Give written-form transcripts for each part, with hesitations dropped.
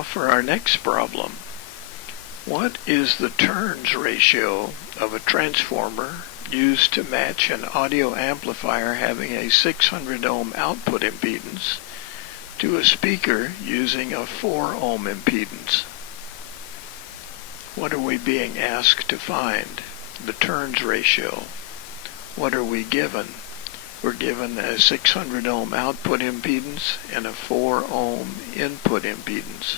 Now for our next problem. What is the turns ratio of a transformer used to match an audio amplifier having a 600 ohm output impedance to a speaker using a 4 ohm impedance? What are we being asked to find? The turns ratio. What are we given? We're given a 600 ohm output impedance and a 4 ohm input impedance.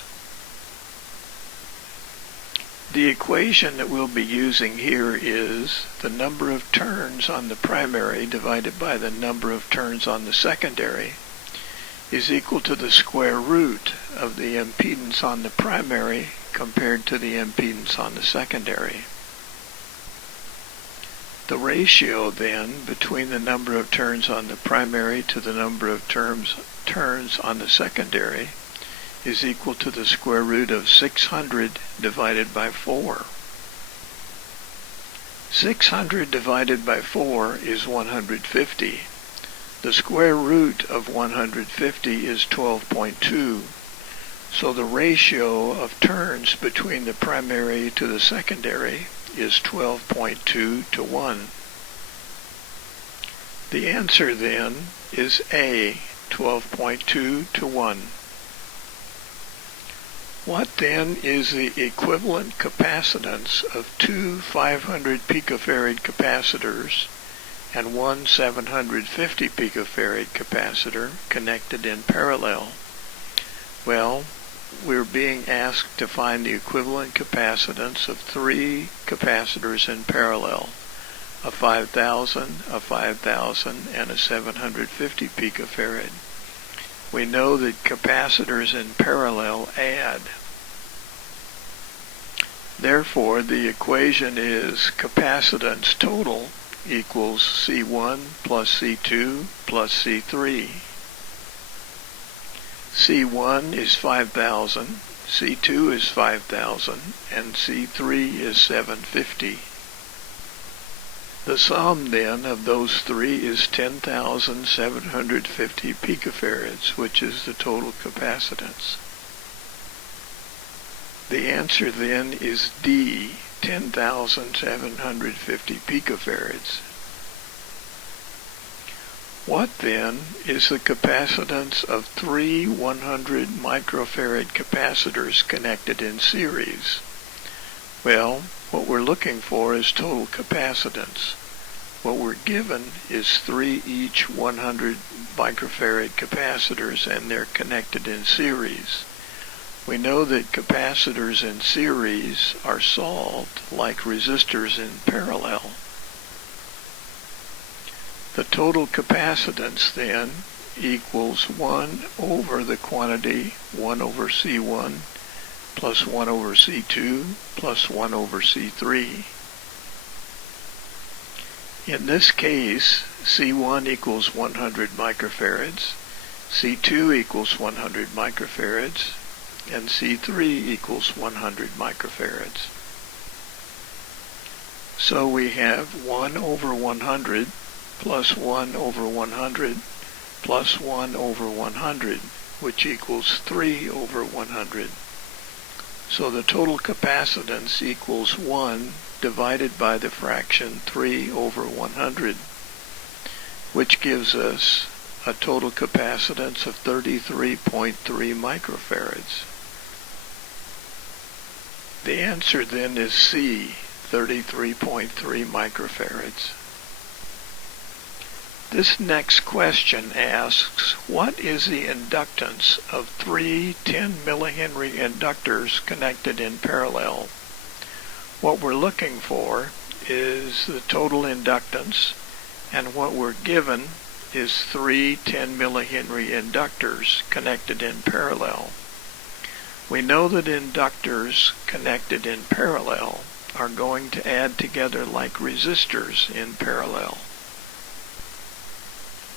The equation that we'll be using here is the number of turns on the primary divided by the number of turns on the secondary is equal to the square root of the impedance on the primary compared to the impedance on the secondary. The ratio then between the number of turns on the primary to the number of turns on the secondary is equal to the square root of 600 divided by 4. 600 divided by 4 is 150. The square root of 150 is 12.2. So the ratio of turns between the primary to the secondary is 12.2 to 1. The answer then is A, 12.2 to 1. What then is the equivalent capacitance of two 500 picofarad capacitors and one 750 picofarad capacitor connected in parallel? Well, we're being asked to find the equivalent capacitance of three capacitors in parallel, a 5,000, a 5,000, and a 750 picofarad. We know that capacitors in parallel add. Therefore, the equation is capacitance total equals C1 plus C2 plus C3. C1 is 5,000, C2 is 5,000, and C3 is 750. The sum then of those three is 10,750 picofarads, which is the total capacitance. The answer then is D, 10,750 picofarads. What then is the capacitance of three 100 microfarad capacitors connected in series? Well, what we're looking for is total capacitance. What we're given is three each 100 microfarad capacitors, and they're connected in series. We know that capacitors in series are solved like resistors in parallel. The total capacitance then equals 1 over the quantity 1 over C1 plus 1 over C2 plus 1 over C3. In this case, C1 equals 100 microfarads, C2 equals 100 microfarads, and C3 equals 100 microfarads. So we have 1 over 100 plus 1 over 100 plus 1 over 100, which equals 3 over 100. So the total capacitance equals 1 divided by the fraction 3 over 100, which gives us a total capacitance of 33.3 microfarads. The answer then is C, 33.3 microfarads. This next question asks, what is the inductance of three 10 millihenry inductors connected in parallel? What we're looking for is the total inductance, and what we're given is three 10 millihenry inductors connected in parallel. We know that inductors connected in parallel are going to add together like resistors in parallel.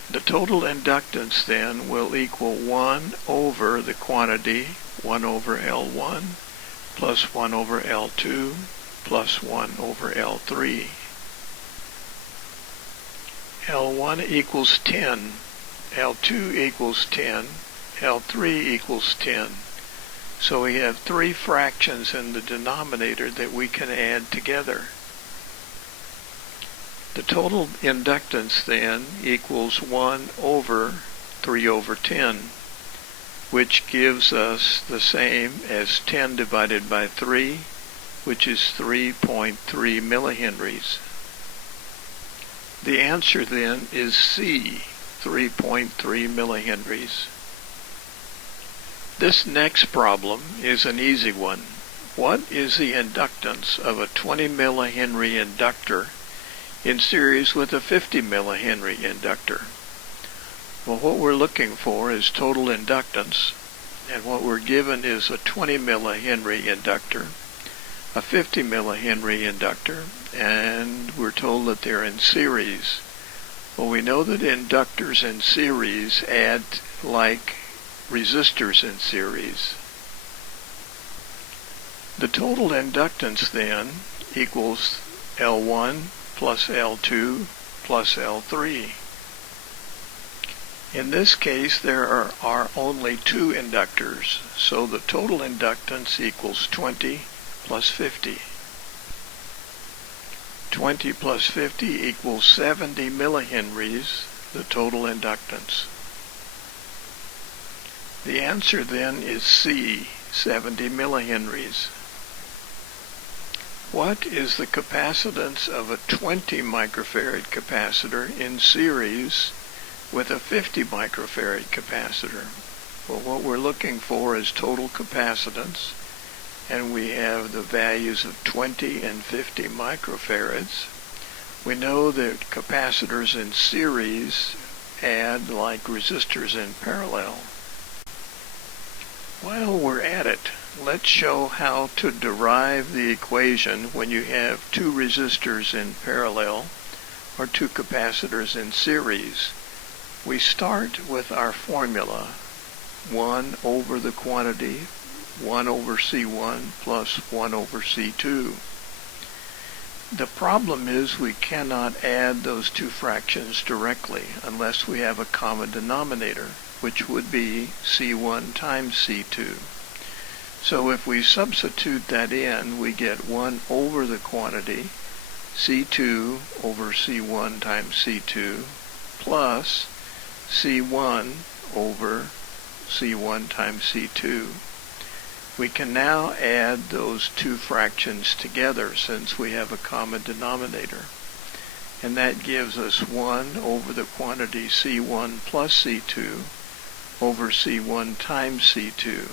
The total inductance then will equal 1 over the quantity 1 over L1 plus 1 over L2 plus 1 over L3. L1 equals 10, L2 equals 10, L3 equals 10. So we have three fractions in the denominator that we can add together. The total inductance then equals 1 over 3 over 10, which gives us the same as 10 divided by 3, which is 3.3 millihenries. The answer then is C, 3.3 millihenries. This next problem is an easy one. What is the inductance of a 20 millihenry inductor in series with a 50 millihenry inductor? Well, what we're looking for is total inductance, and what we're given is a 20 millihenry inductor, a 50 millihenry inductor, and we're told that they're in series. Well, we know that inductors in series add like resistors in series. The total inductance then equals L1 plus L2 plus L3. In this case, there are only two inductors, so the total inductance equals 20 plus 50. 20 plus 50 equals 70 millihenries, the total inductance. The answer then is C, 70 millihenries. What is the capacitance of a 20 microfarad capacitor in series with a 50 microfarad capacitor? Well, what we're looking for is total capacitance, and we have the values of 20 and 50 microfarads. We know that capacitors in series add like resistors in parallel. While we're at it, let's show how to derive the equation when you have two resistors in parallel or two capacitors in series. We start with our formula, 1 over the quantity, 1 over C1 plus 1 over C2. The problem is we cannot add those two fractions directly unless we have a common denominator, which would be C1 times C2. So if we substitute that in, we get 1 over the quantity, C2 over C1 times C2, plus C1 over C1 times C2. We can now add those two fractions together since we have a common denominator. And that gives us 1 over the quantity C1 plus C2 over C1 times C2.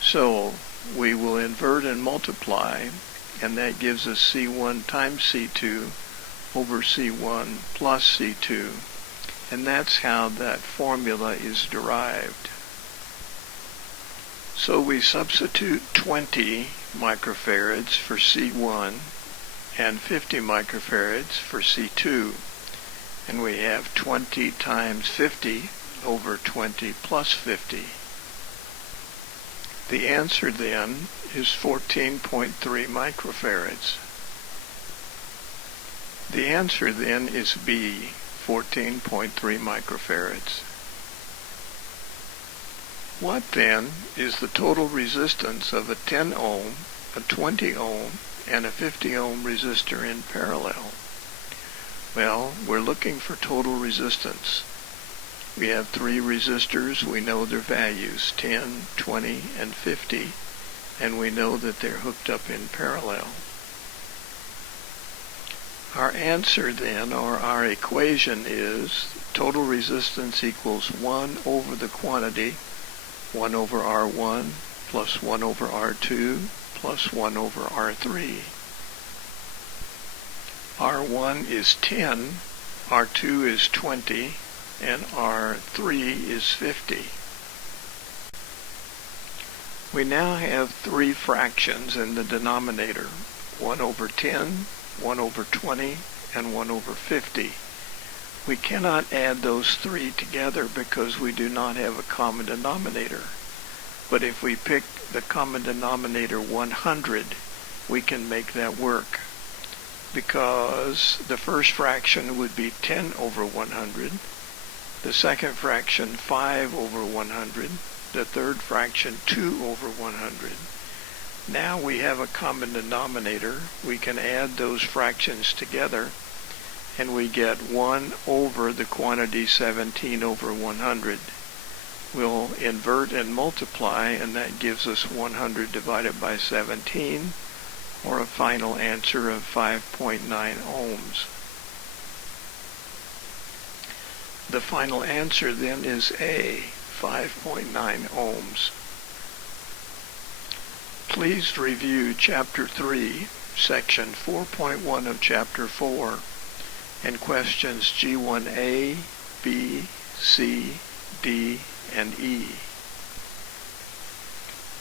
So we will invert and multiply, and that gives us C1 times C2 over C1 plus C2. And that's how that formula is derived. So we substitute 20 microfarads for C1 and 50 microfarads for C2. And we have 20 times 50 over 20 plus 50. The answer then is 14.3 microfarads. The answer then is B, 14.3 microfarads. What then is the total resistance of a 10 ohm, a 20 ohm, and a 50 ohm resistor in parallel? Well, we're looking for total resistance. We have three resistors. We know their values, 10, 20, and 50, and we know that they're hooked up in parallel. Our answer then, or our equation, is total resistance equals 1 over the quantity, 1 over R1 plus 1 over R2 plus 1 over R3. R1 is 10, R2 is 20, and R3 is 50. We now have three fractions in the denominator, 1 over 10, 1 over 20, and 1 over 50. We cannot add those three together because we do not have a common denominator. But if we pick the common denominator 100, we can make that work, because the first fraction would be 10 over 100, the second fraction 5 over 100, the third fraction 2 over 100. Now we have a common denominator. We can add those fractions together, and we get 1 over the quantity 17 over 100. We'll invert and multiply, and that gives us 100 divided by 17, or a final answer of 5.9 ohms. The final answer then is A, 5.9 ohms. Please review Chapter 3, Section 4.1 of Chapter 4, and questions G1A, B, C, D, and E.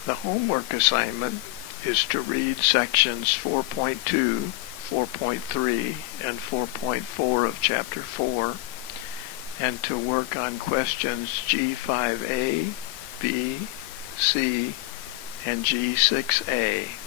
The homework assignment is to read sections 4.2, 4.3, and 4.4 of Chapter 4, and to work on questions G5A, B, C, and G6A.